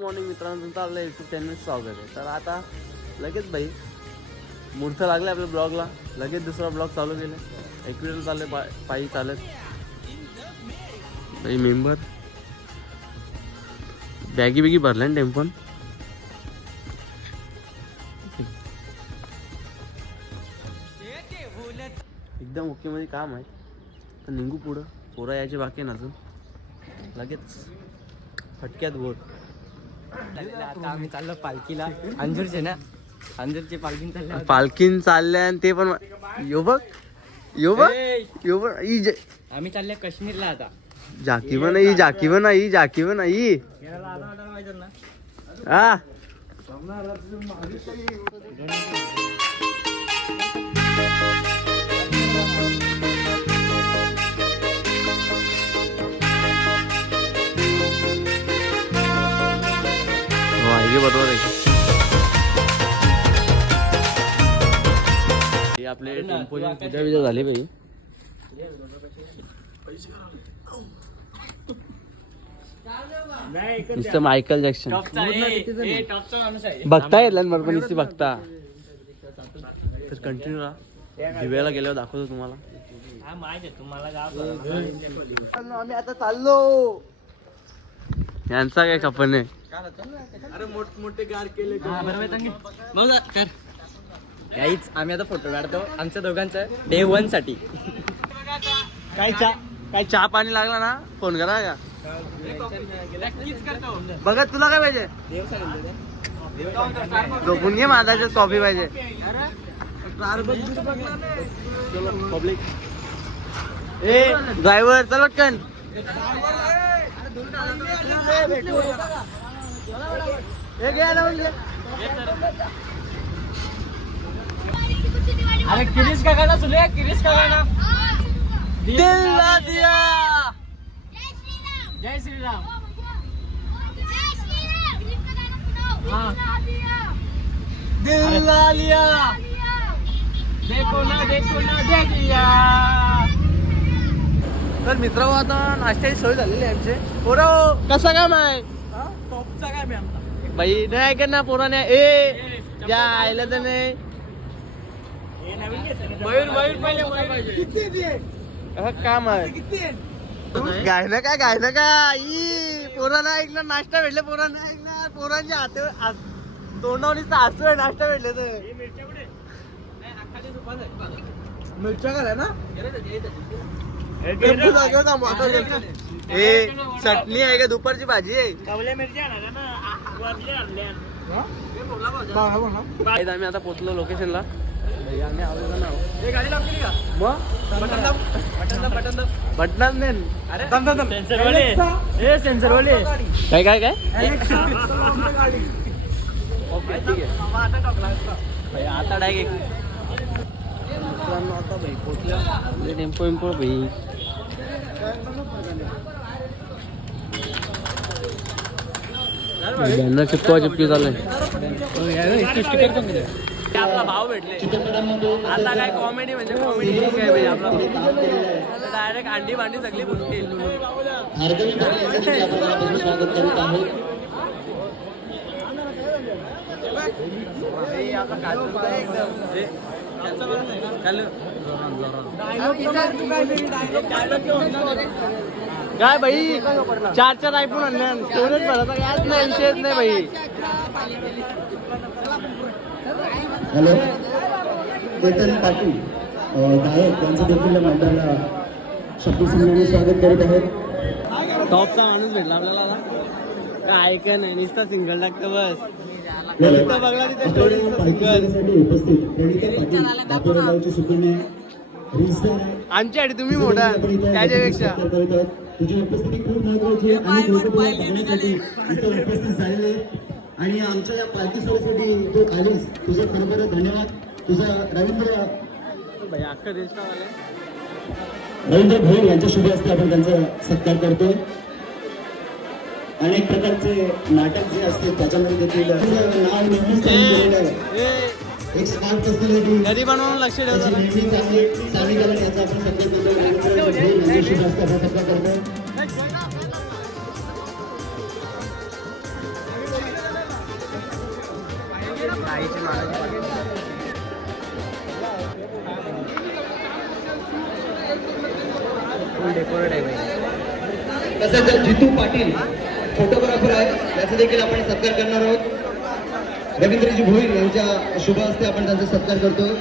Morning मित्रांनो, तुमचं आपल्या यूट्यूब चॅनल स्वागत आहे. तर आता लगेच भाई मुहूर्त लागले आपल्या ब्लॉगला. लगेच दुसरा ब्लॉग चालू केले. एकविरा चालले पायी चालत भाई. मेंबर बॅगी बिगी भरल्या ना टेम्पन. एकदम ओके मध्ये काम आहे. तर निघू पुढं. पोरा यायचे बाकी आहे ना अजून. लगेच फटक्यात बोट. आता आम्ही चाललो पालखीला. अंजूरचे ना, अंजूरची पालखी चालल्या. पालखीन चालल्या आणि ते पण यो बघ आम्ही चालल्या काश्मीरला आता. जाकी पण नाही, जाकी पण नाही, जाकी पण नाही. हा बरोबर आहे. आपले टेम्पोची पूजा बिजा झाली पाहिजे. नुसतं मायकल जॅक्सन बघता येईल मला पण नुसती बघता. तर कंटिन्यू राहा. दिव्याला गेल्यावर दाखवतो तुम्हाला. आम्ही आता चाललो. यांचा काय खपन आहे. अरे मोठमोठे गार केले. काहीच आम्ही आता फोटो काढतो आमच्या दोघांचं डे 1 साठी. काय चहा पाणी लागला ना फोन करा का. बघा तुला काय पाहिजे. झोपून घे. माझ्या कॉफी पाहिजे. पब्लिक ए ड्रायव्हर चल पटकन. अरे किरीस का गाना सुने. किरीस का गाना. दिल ना दिया. जय श्री राम. दिल ना लिया. देखो ना दे दिया. तर मित्रांनो, आता नाश्त्याची सोय झालेली आहे आमचे. पोरा कसा काम आहे. टॉपचा काय मी आमचा बाई नाही ऐकत ना पोराने. ए ज्या आयला तर नाही. मयूर पहिले काम आहे. गायनं का पोरांना ऐकणार. नाश्ता भेटले पोरांना ऐकणार. पोरांच्या हात तोंडावणी हसू आहे. नाश्ता भेटले तर मिरच्या घाला ना. ए चटणी आहे का. दुपारची भाजी आहे. आम्ही आता पोहोचलो लोकेशनला. आम्ही आलो ना. गाडी लागली का मग बटनाच नाही. सेन्सरवाले काय ओके ठीक आहे. आता डायरेक्ट आता भाई पोचल्या. टेम्पो भाई बॅनर चिपकी चालू आहे. आपला भाव भेटले. आता काय कॉमेडी म्हणजे कॉमेडी काय भाई. आपला डायरेक्ट अंडी भांडी सगळी बुटतील. काय भाई 4 आयफोन आणल्या. स्टोरेज भरायचा कायच नाही. विषयच नाही भाई. हॅलो, केतन पाटील गायक त्यांचं देखील मंडळाला शब्दसंग्रहाने स्वागत करीत आहेत. टॉपचा माणूस भेटला आपल्याला. काय ऐका नाही. नुसता सिंगल टाकतं बस. बघला तिथे पालखीसाठी उपस्थित प्रणिता पाटील बापूरावची सुकन्या रील्सदार आमच्यासाठी तुम्ही मोठा त्याच्यापेक्षा. तुझी उपस्थिती खूप महत्वाची आहे आणि लोक तुला बघण्यासाठी इथं उपस्थित झालेले आहेत. आणि आमच्या या पालखी सोहळ्यासाठी तू आलीस. तुझं खरोखर धन्यवाद. तुझा रवींद्र भोईर यांच्या शुभ हस्ते आपण त्यांचा सत्कार करतोय. अनेक प्रकारचे नाटक जे असते त्याच्यामध्ये देखील नाव नेहमीच केलेलं आहे. एक स्मार्ट असलेली घरी बनवून लक्ष ठेवतो. नेहमी चांगली कला याचा आपण सत्कार करतो. रवींद्र भोईर यांच्या शुभ हस्ते आपण सत्कार करतोय. गाईचे मालाचे फुल डेकोरेट आहे भाई. तसंच जितू पाटील फोटोग्राफर आहे, त्याचा देखील आपण सत्कार करणार आहोत. रवींद्रजी भोईर यांच्या शुभ हस्ते आपण त्यांचा सत्कार करतोय.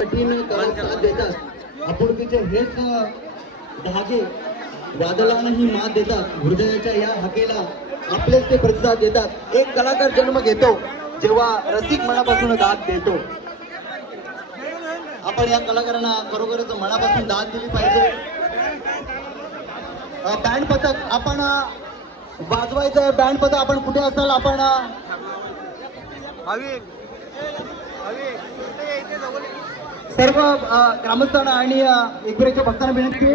कठीण काळात साथ देतात. आपुलकीचे हेच धागे वादळांनाही मात देतात. हृदयाच्या या हाकेला आपलेच ते प्रतिसाद देतात. एक कलाकार जन्म घेतो जेव्हा रसिक मनापासून दाद देतो. आपण या कलाकारांना खरोखरच मनापासून दाद दिली पाहिजे. बँड पथक आपण वाजवायचं. बँड पथक आपण कुठे असाल आपण सर्व ग्रामस्थांना आणि एकबिरेच्या भक्तांना विनंती.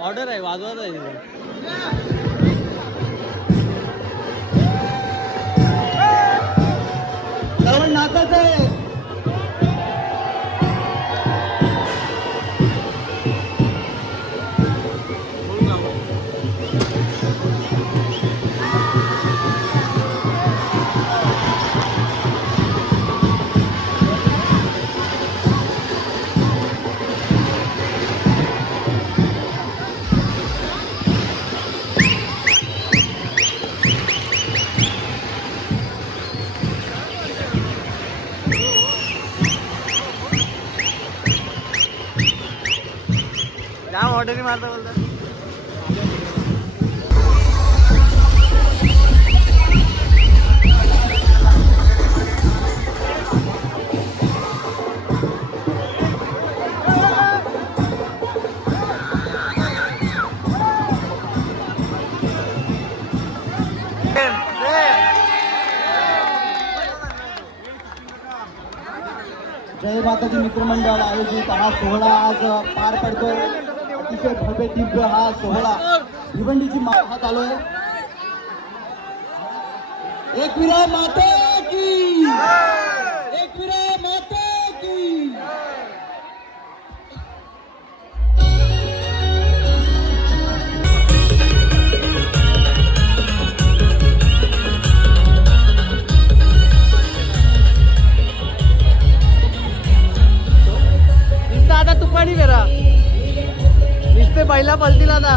ऑर्डर आहे वाजवत आहे सर्व नाचायचं आहे. जाम ऑर्डर मारता बोलता. जय माताजी मित्रमंडळ आयोजित हा सोहळा आज पार पडतोय. अतिशय भव्य दिव्य हा सोहळा भिवंडीची हात आलोय. एकविरा माता की, एकविरा माता की. आता तुपाणी करा नुसते पहिला पलतील आता.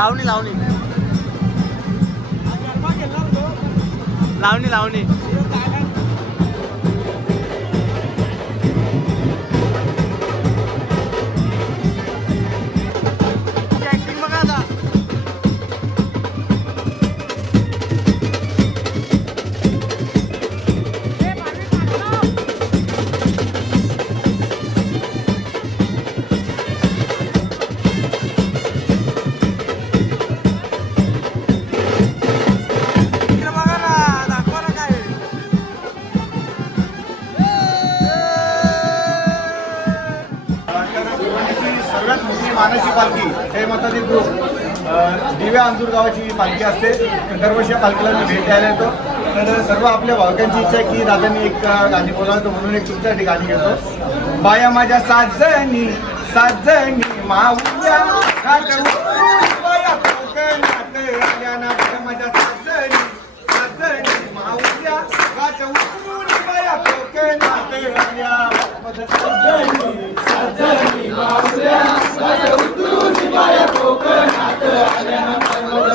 लावणी लावणी लावणी लावणी ऍक्टिंग मानाची पालखी हे मताची ग्रुप दिव्या अंजूर गावाची पालखी असते. दरवर्षी या पालखीला मी भेट द्यायला येतो. तर सर्व आपल्या भावकांची इच्छा आहे की दादांनी एक गाणी बोलावतो म्हणून एक तुमच्यासाठी गाणी घेतो. बाया माझ्या साजनी साजनी माऊल्या बाया कोकणात आल्या ना. बाया माझ्या साजनी साजनी माऊल्या गाच्या उतरून बाया कोकणात आल्या. साजनी माऊल्या गाच्या उतरून बाया कोकणात आल्या ना.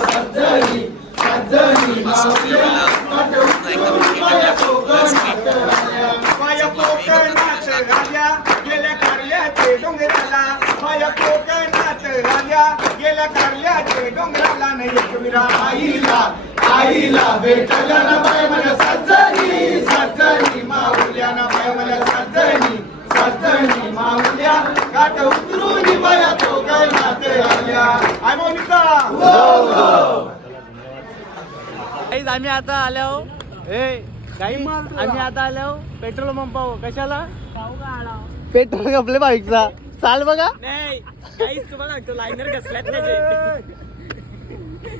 साजनी साजनी माऊल्या गाच्या उतरून बाया कोकणात आल्या. बाया कोकणात आल्या गेल्या कारल्याचे डोंगराला. बाया कोकणात आल्या गेल्या कारल्याचे डोंगराला. नाही एकविरा आईला आईला भेटल्या ना. बाया माझ्या साजनी साजनी माऊल्या ना. बाया माझ्या साजनी साजनी माऊल्या गाठ उतरून बाया कोकणात आल्या. आय मोनिका गाईज आम्ही आता आलो गाईज आम्ही आता आलो पेट्रोल पंपावर. कशाला? पेट्रोल कपले बाईकचा चाल बघा. नाही काहीच तुम्हाला सांगतो लायनर घसल्यात त्याचे.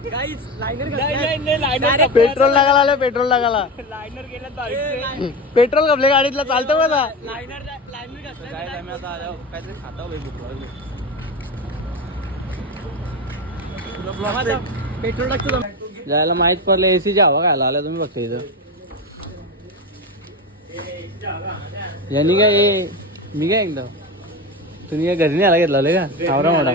काहीच लायनर पेट्रोल लागायला आलं. पेट्रोल लागायला लायनर गेल्यात बाईकचे. पेट्रोल कपले गाडीतला चालतं बघा. लायनर घसल्यात. आम्ही आता आलो काहीतरी खाता पेट्रोल टाकतो. जायला माहित पडलं एसीच्या हवा खायला आला तुम्ही बघता इथं. यांनी काय मी काय एकदा तुम्ही काय घरी नाही आला घेतला का आवरा मोठा.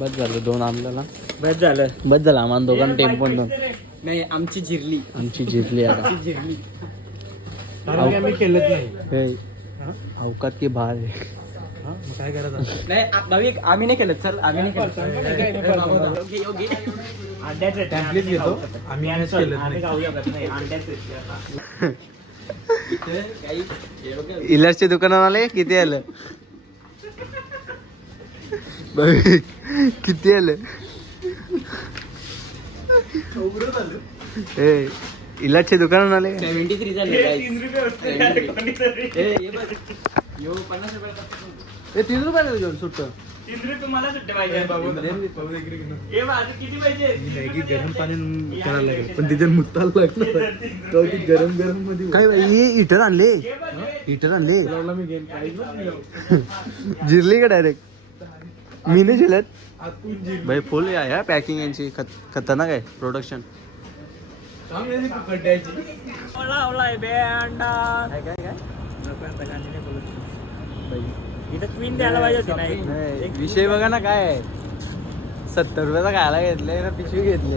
बस झालं 2 आमल्याला. बस झालं आम्हाला दोघांना टेम्पो 2. नाही आमची जिरली. आमची जिरली आता. जिरली आम्ही केलंच नाही. हे, अवकात की बाहेर आहे. काय करायचं? नाही भाविक आम्ही नाही केलं. चल आम्ही नाही केलं. टॅम्पलेट घेतो आम्ही आज केलं नाही. इलाजच्या दुकानात आले किती आलं किती आलं इलाजच्या दुकानात आले 73 झाले. 3 रुपयाला घेऊन सुट्ट. 3 रुपये तुम्हाला सुट्टे पाहिजे. किती पाहिजे? गरम पाणी करायला लागेल पण तिथे मुताला लागणार गरम गरम मध्ये. काय हिटर आणले हिटर आणले मी गेम जिरली का डायरेक्ट. मी नाही झेलत भाई. फुल आहे पॅकिंग यांची खतरनाक आहे प्रोडक्शन. इथं क्वीन द्यायला पाहिजे होती. नाही विषय बघा ना काय आहे. 70 रुपयाचा खायला घेतले ना पिशवी घेतले.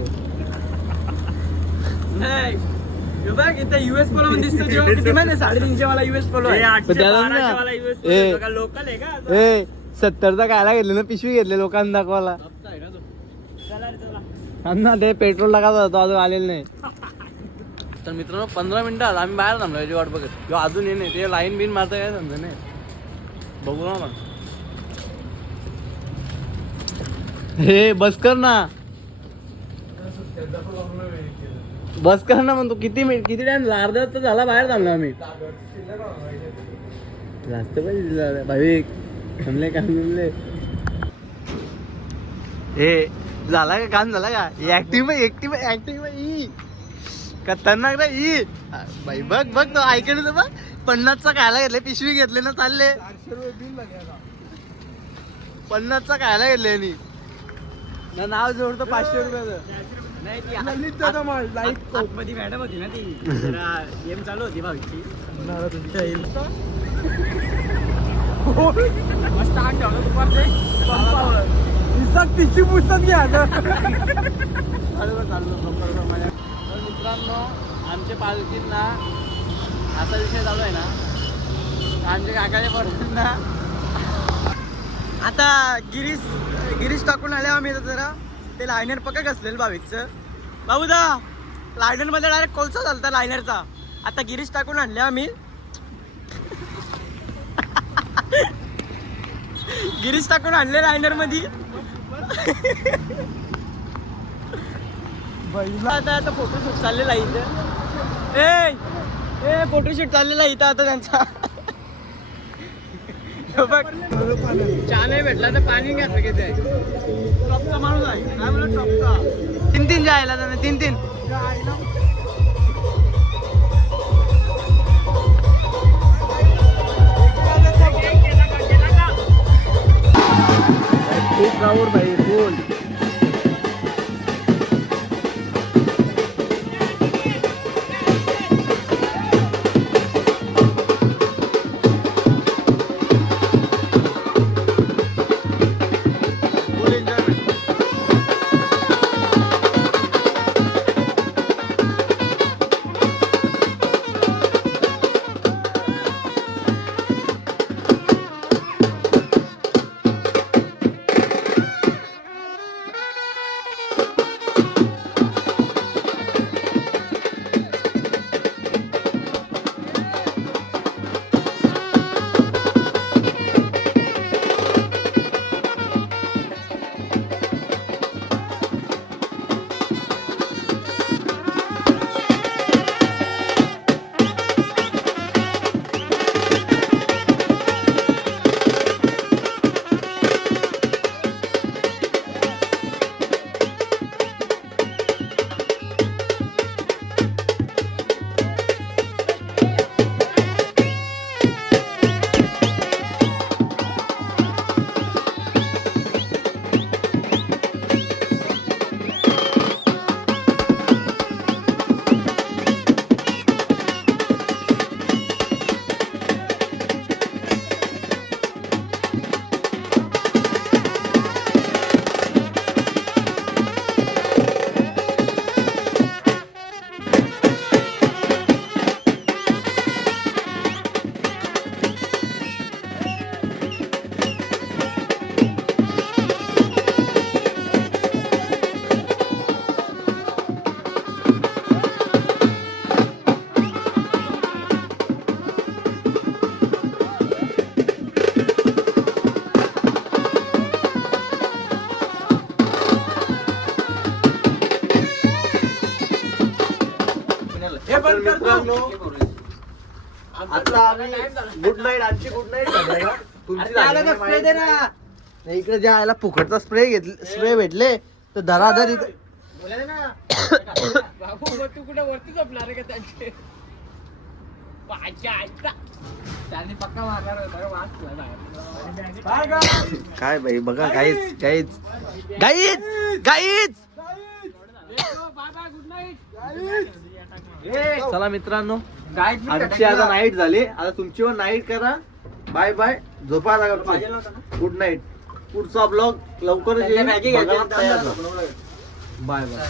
नाही हे बघ इथं US पोलो मध्ये दिसतो. जेव्हा किती माहिती 350 वाला US पोलो आहे. 812 वाला US पोलो आहे. बघा लोकल आहे का? 70चा खायला घेतले ना पिशवी घेतले लोकांना दाखवायला. ना ते पेट्रोल टाकायचा होता अजून आलेलं नाही. तर मित्रांनो 15 मिनिटात आम्ही बाहेर थांबलो याची वाट बघत. किंवा अजून ये नाही ते लाईन बिन मारता काय समजा नाही. बघू ना मग. हे बस कर ना बस कर ना म्हणतो. किती टाइम अर्धा तर झाला बाहेर थांबलो आम्ही. जास्त पाहिजे भाई थांबले काम जमले. हे झाला का काम झाला का? ऍक्टिव्ह खतरनाक ना ई भाई. बघ तो ऐकलं तर बघ 50चा खायला घेतले पिशवी घेतले ना चालले. 50चा खायला घेतले आणि नाव जोडतो 500 रुपयाचं. नाही ती आतमध्ये मॅडम होती ना ती. जरा गेम चालू होती भाऊची. मस्त आण ठेवलं दुपारचे तिची पुस्तक घ्या. मित्रांनो आमच्या पालखींना असा विषय चालू आहे ना. आमच्या काकाच्या पर्यंत ना आता गिरीश टाकून आले आम्ही जरा. ते लायनर पक्का घसलेलं भाविकचं. बाबूदा लायनर मध्ये डायरेक्ट कोलसा झालता लायनरचा. आता गिरीश टाकून आणले आम्ही. गिरीश टाकून आणले लायनर मध्ये. आता फोटोशूट चाललेला इथं. फोटोशूट चाललेला इथं आता त्यांचा. बघ चहा नाही भेटला तर पाणी घ्या सगळे टॉपचा माणूस आहे काय म्हणलं टॉपचा 3 जायला त्याने 3 खूप प्राऊड भाई फुल आता आम्ही गुड नाईट आमची गुड नाईट तुमची इकडे जे आयला फुकटचा स्प्रे भेटले तर धराधर इकडे तू कुठे वरती झोपणार आहे का त्यांचे त्यांनी पक्का मारणार होता काय भाई बघा गाईच गाईच गाईच गाईच गुड नाईट चला मित्रांनो आमची आता नाईट झाली आता तुमची पण नाईट करा बाय बाय झोपा गुड नाईट पुढचा ब्लॉग लवकरच येईल बाय बाय